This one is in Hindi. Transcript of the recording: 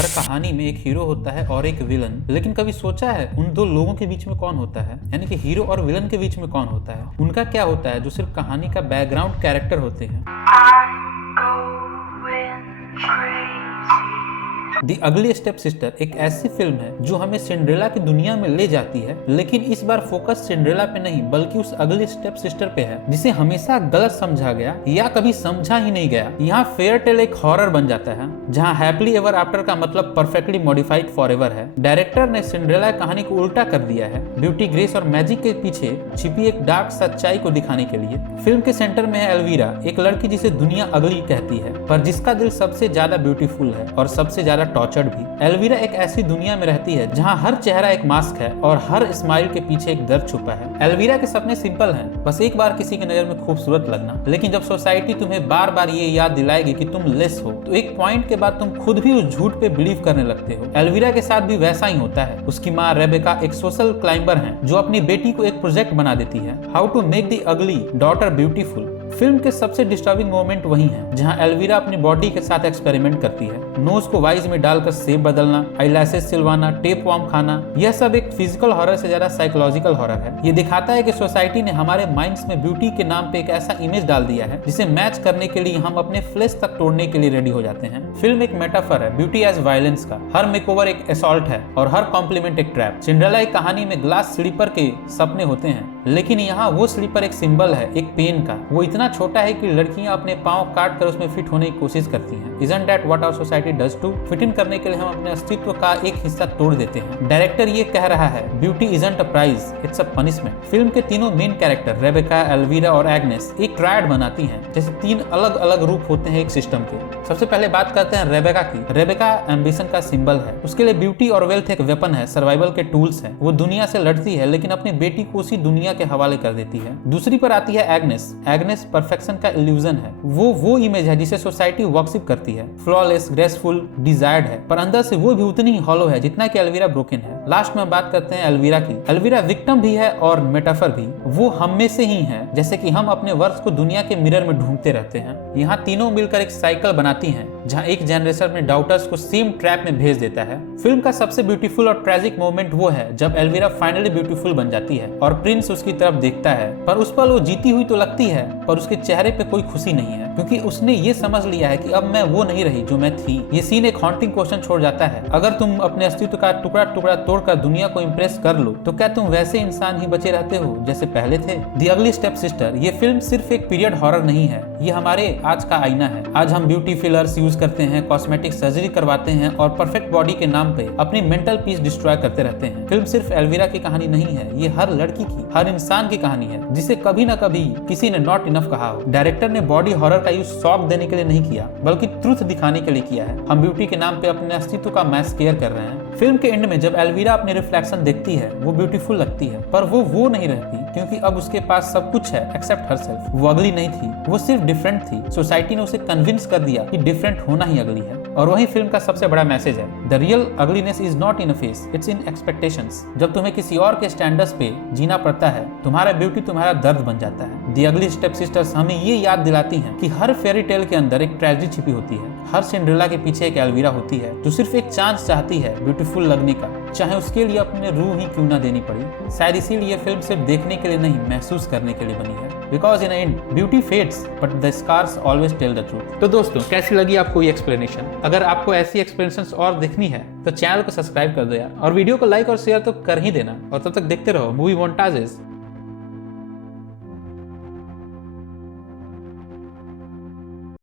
हर कहानी में एक हीरो होता है और एक विलन, लेकिन कभी सोचा है उन दो लोगों के बीच में कौन होता है? यानी कि हीरो और विलन के बीच में कौन होता है? उनका क्या होता है जो सिर्फ कहानी का बैकग्राउंड कैरेक्टर होते हैं? द अगली स्टेप सिस्टर एक ऐसी फिल्म है जो हमें सिंड्रेला की दुनिया में ले जाती है, लेकिन इस बार फोकस सिंड्रेला पे नहीं बल्कि उस अगली स्टेप सिस्टर पे है जिसे हमेशा गलत समझा गया या कभी समझा ही नहीं गया। यहाँ फेयर टेल एक हॉरर बन जाता है जहाँ हैप्पीली एवर आफ्टर का मतलब परफेक्टली मॉडिफाइड फॉरएवर है। डायरेक्टर ने सिंड्रेला कहानी को उल्टा कर दिया है, ब्यूटी, ग्रेस और मैजिक के पीछे छिपी एक डार्क सच्चाई को दिखाने के लिए। फिल्म के सेंटर में है एल्वीरा, एक लड़की जिसे दुनिया अगली कहती है पर जिसका दिल सबसे ज्यादा ब्यूटीफुल है और सबसे ज्यादा टॉर्चर्ड भी। एल्वीरा एक ऐसी दुनिया में रहती है जहां हर चेहरा एक मास्क है और हर स्माइल के पीछे एक दर्द छुपा है। एल्वीरा के सपने सिंपल हैं, बस एक बार किसी की नजर में खूबसूरत लगना। लेकिन जब सोसाइटी तुम्हें बार बार ये याद दिलाएगी कि तुम लेस हो, तो एक पॉइंट के बाद तुम खुद भी उस झूठ पे बिलीव करने लगते हो। एल्वीरा के साथ भी वैसा ही होता है। उसकी माँ रेबेका एक सोशल क्लाइंबर है जो अपनी बेटी को एक प्रोजेक्ट बना देती है, how to make the ugly daughter beautiful. Film के सबसे डिस्टर्बिंग मोमेंट वही है जहां एल्वीरा अपनी बॉडी के साथ एक्सपेरिमेंट करती है। नोज को वाइज में डालकर शेप बदलना, आईलैशेस सिलवाना, टेप वॉर्म खाना, यह सब एक फिजिकल हॉरर से ज्यादा साइकोलॉजिकल हॉरर है। ये दिखाता है कि सोसाइटी ने हमारे माइंड्स में ब्यूटी के नाम पे एक ऐसा इमेज डाल दिया है जिसे मैच करने के लिए हम अपने फ्लेश तक तोड़ने के लिए रेडी हो जाते हैं। फिल्म एक मेटाफर है ब्यूटी एज वायलेंस का। हर मेकओवर एक असॉल्ट है और हर कॉम्प्लीमेंट एक ट्रैप। सिंड्रेला एक कहानी में ग्लास स्लीपर के सपने होते हैं, लेकिन यहाँ वो स्लीपर एक सिंबल है, एक पेन का। वो इतना छोटा है कि लड़कियां अपने पांव काट कर उसमें फिट होने की कोशिश करती हैं। Isn't that what our society does too? Fit in करने के लिए हम अपने अस्तित्व का एक हिस्सा तोड़ देते हैं। डायरेक्टर ये कह रहा है, beauty isn't a prize, it's a punishment। Film के तीनों मेन कैरेक्टर रेबेका, एल्वीरा और एग्नेस एक ट्रायड बनाती हैं, जैसे तीन अलग अलग रूप होते हैं एक सिस्टम के। सबसे पहले बात करते हैं रेबेका की। रेबेका एम्बिशन का सिंबल है। उसके लिए ब्यूटी और वेल्थ एक वेपन है, सर्वाइवल के टूल्स हैं। वो दुनिया से लड़ती है लेकिन अपनी बेटी को उसी दुनिया के हवाले कर देती है। दूसरी पर आती है एग्नेस। एग्नेस परफेक्शन का इल्यूजन है। वो इमेज है जिसे सोसाइटी वर्शिप करती है। फ्लॉलेस, ग्रेसफुल, डिजायर्ड है, पर अंदर से वो भी उतनी ही हॉलो है जितना कि एल्वीरा ब्रोकन है। लास्ट में बात करते हैं एल्वीरा की। एल्वीरा विक्टिम भी है और मेटाफर भी। वो हम में से ही है, जैसे कि हम अपने वर्थ को दुनिया के मिरर में ढूंढते रहते हैं। यहाँ तीनों मिलकर एक साइकिल बनाती हैं जहाँ एक जनरेशन में डाउटर्स को सेम ट्रैप में भेज देता है। फिल्म का सबसे ब्यूटीफुल और ट्रेजिक मोमेंट वो है जब एल्वीरा फाइनली ब्यूटीफुल बन जाती है और प्रिंस उसकी तरफ देखता है, पर उस पर वो जीती हुई तो लगती है पर उसके चेहरे पे कोई खुशी नहीं है, क्योंकि उसने ये समझ लिया है कि अब मैं वो नहीं रही जो मैं थी। ये सीन एक हॉन्टिंग क्वेश्चन छोड़ जाता है। अगर तुम अपने अस्तित्व का टुकड़ा टुकड़ा तोड़कर दुनिया को इम्प्रेस कर लो तो क्या तुम वैसे इंसान ही बचे रहते हो जैसे पहले थे? द अगली स्टेप सिस्टर ये फिल्म सिर्फ एक पीरियड हॉरर नहीं है, ये हमारे आज का आईना है। आज हम ब्यूटी फिलर्स यूज करते हैं, कॉस्मेटिक सर्जरी करवाते हैं और परफेक्ट बॉडी के नाम पे अपनी मेंटल पीस डिस्ट्रॉय करते रहते हैं। फिल्म सिर्फ एल्वीरा की कहानी नहीं है, ये हर लड़की की, हर इंसान की कहानी है जिसे कभी न कभी किसी ने नॉट इनफ कहा हो। डायरेक्टर ने बॉडी हॉरर का यूज शॉक देने के लिए नहीं किया बल्कि ट्रुथ दिखाने के लिए किया है। हम ब्यूटी के नाम पे अपने अस्तित्व का मैस्केयर कर रहे हैं। फिल्म के एंड में जब एल्वीरा अपनी रिफ्लेक्शन देखती है वो ब्यूटीफुल लगती है, पर वो नहीं रहती क्योंकि अब उसके पास सब कुछ है एक्सेप्ट हरसेल्फ। वो अगली नहीं थी, वो सिर्फ डिफरेंट थी। सोसाइटी ने उसे कन्विंस कर दिया कि डिफरेंट होना ही अगली है। और वही फिल्म का सबसे बड़ा मैसेज है, the real ugliness is not in a face, it's in expectations. जब तुम्हें किसी और के स्टैंडर्ड्स पे जीना पड़ता है, तुम्हारा ब्यूटी तुम्हारा दर्द बन जाता है। द अगली स्टेप सिस्टर्स हमें ये याद दिलाती हैं कि हर फेरी टेल के अंदर एक ट्रेजेडी छिपी होती है। हर सिंड्रेला के पीछे एक एल्वीरा होती है जो सिर्फ एक चांस चाहती है ब्यूटीफुल लगने का, चाहे उसके लिए अपने रूह ही क्यों ना देनी पड़ी। शायद इसीलिए फिल्म सिर्फ देखने के लिए नहीं, महसूस करने के लिए बनी है। Because in end beauty fades but the scars always tell the truth. तो दोस्तों, कैसी लगी आपको ये एक्सप्लेनेशन? अगर आपको ऐसी एक्सप्लेनेशंस और देखनी है तो चैनल को सब्सक्राइब कर दो यार, और वीडियो को लाइक और शेयर तो कर ही देना। और तब तक देखते रहो मूवी मोन्टाजेस